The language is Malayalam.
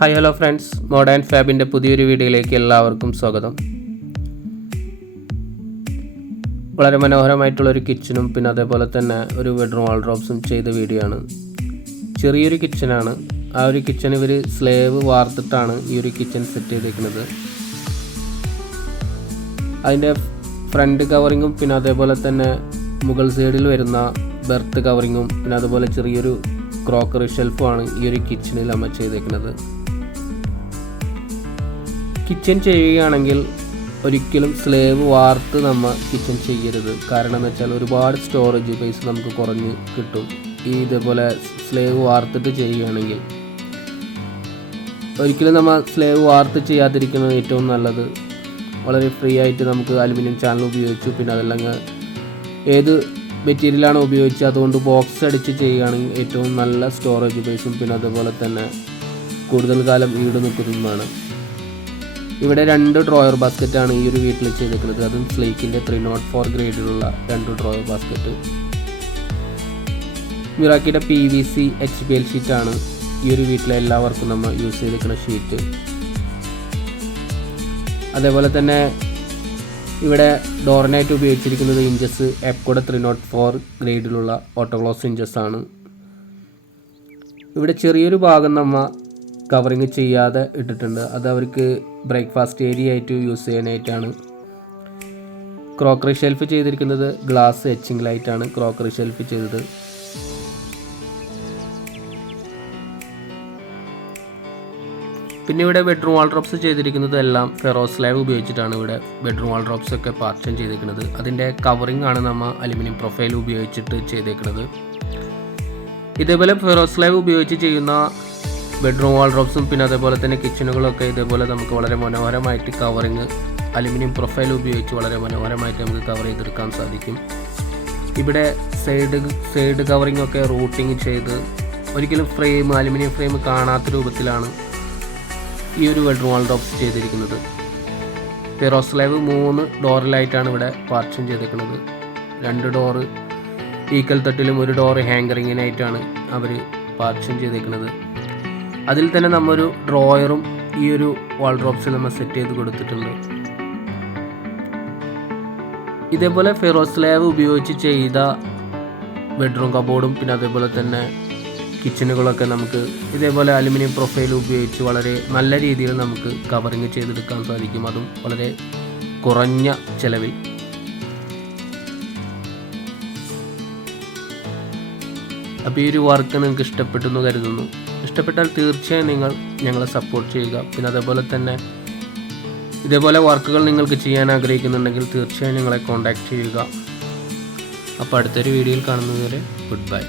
ഹായ് ഹലോ ഫ്രണ്ട്സ് മോഡേൺ ഫാബിന്റെ പുതിയൊരു വീഡിയോയിലേക്ക് എല്ലാവർക്കും സ്വാഗതം. വളരെ മനോഹരമായിട്ടുള്ളൊരു കിച്ചണും പിന്നെ അതേപോലെ തന്നെ ഒരു ബെഡ്റൂം വാൾഡ്രോപ്സും ചെയ്ത വീഡിയോ ആണ്. ചെറിയൊരു കിച്ചനാണ് ആ ഒരു കിച്ചൻ ഇവർ സ്ലേവ് വാർത്തിട്ടാണ് ഈ ഒരു കിച്ചൻ സെറ്റ് ചെയ്തേക്കുന്നത്. അതിന്റെ ഫ്രണ്ട് കവറിങ്ങും പിന്നെ അതേപോലെ തന്നെ മുകൾ സൈഡിൽ വരുന്ന ബെർത്ത് കവറിങ്ങും പിന്നെ അതുപോലെ ചെറിയൊരു ക്രോക്കറി ഷെൽഫുമാണ് ഈ ഒരു കിച്ചണിൽ അമ്മ ചെയ്തേക്കുന്നത്. കിച്ചൺ ചെയ്യുകയാണെങ്കിൽ ഒരിക്കലും സ്ലേവ് വാർത്ത് നമ്മൾ കിച്ചൺ ചെയ്യരുത്. കാരണം എന്ന് വെച്ചാൽ ഒരുപാട് സ്റ്റോറേജ് പൈസ നമുക്ക് കുറഞ്ഞ് കിട്ടും. ഈ ഇതേപോലെ സ്ലേവ് വാർത്തിട്ട് ചെയ്യുകയാണെങ്കിൽ ഒരിക്കലും നമ്മൾ സ്ലേവ് വാർത്ത് ചെയ്യാതിരിക്കുന്നത് ഏറ്റവും നല്ലത്. വളരെ ഫ്രീ ആയിട്ട് നമുക്ക് അലുമിനിയം ചാനൽ ഉപയോഗിച്ചു. പിന്നെ അതെല്ലാം ഏത് മെറ്റീരിയലാണ് ഉപയോഗിച്ച് അതുകൊണ്ട് ബോക്സ് അടിച്ച് ചെയ്യുകയാണെങ്കിൽ ഏറ്റവും നല്ല സ്റ്റോറേജ് പൈസും പിന്നെ അതുപോലെ തന്നെ കൂടുതൽ കാലം ഈട് നിൽക്കുന്നതുമാണ്. ഇവിടെ രണ്ട് ഡ്രോയർ ബാസ്ക്കറ്റാണ് ഈ ഒരു വീട്ടിൽ ചെയ്തിരിക്കുന്നത്. അതും സ്ലേക്കിന്റെ ത്രീ നോട്ട് ഫോർ ഗ്രേഡിലുള്ള രണ്ട് drawer basket മിറാക്കിയുടെ P V C H P L ഷീറ്റാണ് ഈ ഒരു വീട്ടിലെ എല്ലാവർക്കും നമ്മൾ യൂസ് ചെയ്തിരിക്കുന്ന ഷീറ്റ് അതേപോലെ തന്നെ ഇവിടെ ഡോറിനായിട്ട് ഉപയോഗിച്ചിരിക്കുന്നത് ഇഞ്ചസ് എപ്കോടെ ത്രീ നോട്ട് ഫോർ ഗ്രേഡിലുള്ള ഓട്ടോഗ്ലോസ് ഇഞ്ചസ് ആണ്. ഇവിടെ ചെറിയൊരു ഭാഗം നമ്മ കവറിങ് ചെയ്യാതെ ഇട്ടിട്ടുണ്ട്. അത് അവർക്ക് ബ്രേക്ക്ഫാസ്റ്റ് ഏരിയ ആയിട്ട് യൂസ് ചെയ്യാനായിട്ടാണ്. ക്രോക്കറി ഷെൽഫ് ചെയ്തിരിക്കുന്നത് ഗ്ലാസ് എച്ചിങ്ങിലായിട്ടാണ് ക്രോക്കറി ഷെൽഫ് ചെയ്തത്. പിന്നെ ഇവിടെ ബെഡ്റൂം വാൾ ഡ്രോപ്സ് ചെയ്തിരിക്കുന്നത് എല്ലാം ഫെറോ സ്ലാബ് ഉപയോഗിച്ചിട്ടാണ് ഇവിടെ ബെഡ്റൂം വാൾ ഡ്രോപ്സ് ഒക്കെ പാർച്ചൻ ചെയ്തിരിക്കുന്നത് അതിന്റെ കവറിംഗ് ആണ് നമ്മൾ അലുമിനിയം പ്രൊഫൈൽ ഉപയോഗിച്ചിട്ട് ചെയ്തേക്കുന്നത് ഇതേപോലെ ഫെറോ സ്ലാബ് ഉപയോഗിച്ച് ചെയ്യുന്ന ബെഡ്റൂം വാൾ വാൾഡ്രോപ്സും പിന്നെ അതേപോലെ തന്നെ കിച്ചണുകളൊക്കെ ഇതേപോലെ നമുക്ക് വളരെ മനോഹരമായിട്ട് കവറിങ് അലുമിനിയം പ്രൊഫൈൽ ഉപയോഗിച്ച് വളരെ മനോഹരമായിട്ട് നമുക്ക് കവർ ചെയ്തെടുക്കാൻ സാധിക്കും. ഇവിടെ സൈഡ് സൈഡ് കവറിംഗ് ഒക്കെ റൂട്ടിങ് ചെയ്ത് ഒരിക്കലും ഫ്രെയിം അലുമിനിയം ഫ്രെയിം കാണാത്ത രൂപത്തിലാണ് ഈ ഒരു ബെഡ്റൂം വാൾ വാൾഡ്രോപ്സ് ചെയ്തിരിക്കുന്നത് പെറോസ്ലൈവ് മൂന്ന് ഡോറിലായിട്ടാണ് ഇവിടെ പാർഷൻ ചെയ്തിരിക്കുന്നത് രണ്ട് ഡോറ് ഈക്കൽ തട്ടിലും ഒരു ഡോറ് ഹാങ്കറിങ്ങിനായിട്ടാണ് അവർ പാർഷൻ ചെയ്തേക്കുന്നത്. അതിൽ തന്നെ നമ്മൊരു ഡ്രോയറും ഈ ഒരു വാൾ വാൾഡ്രോപ്സിൽ നമ്മൾ സെറ്റ് ചെയ്ത് കൊടുത്തിട്ടുണ്ട്. ഇതേപോലെ ഫെറോസ്ലാവ് ഉപയോഗിച്ച് ചെയ്ത ബെഡ്റൂം കബോർഡും പിന്നെ അതേപോലെ തന്നെ കിച്ചണുകളൊക്കെ നമുക്ക് ഇതേപോലെ അലുമിനിയം പ്രൊഫൈൽ ഉപയോഗിച്ച് വളരെ നല്ല രീതിയിൽ നമുക്ക് കവറിങ് ചെയ്തെടുക്കാൻ സാധിക്കും. അതും വളരെ കുറഞ്ഞ ചിലവിൽ. അപ്പോൾ ഈ ഒരു വർക്ക് നിങ്ങൾക്ക് ഇഷ്ടപ്പെട്ടു എന്ന് കരുതുന്നു. ഇഷ്ടപ്പെട്ടാൽ തീർച്ചയായും നിങ്ങൾ ഞങ്ങളെ സപ്പോർട്ട് ചെയ്യുക. പിന്നെ അതേപോലെ തന്നെ ഇതേപോലെ വർക്കുകൾ നിങ്ങൾക്ക് ചെയ്യാൻ ആഗ്രഹിക്കുന്നുണ്ടെങ്കിൽ തീർച്ചയായും ഞങ്ങളെ കോൺടാക്റ്റ് ചെയ്യുക. അപ്പോൾ അടുത്തൊരു വീഡിയോയിൽ കാണുന്നതുവരെ ഗുഡ് ബൈ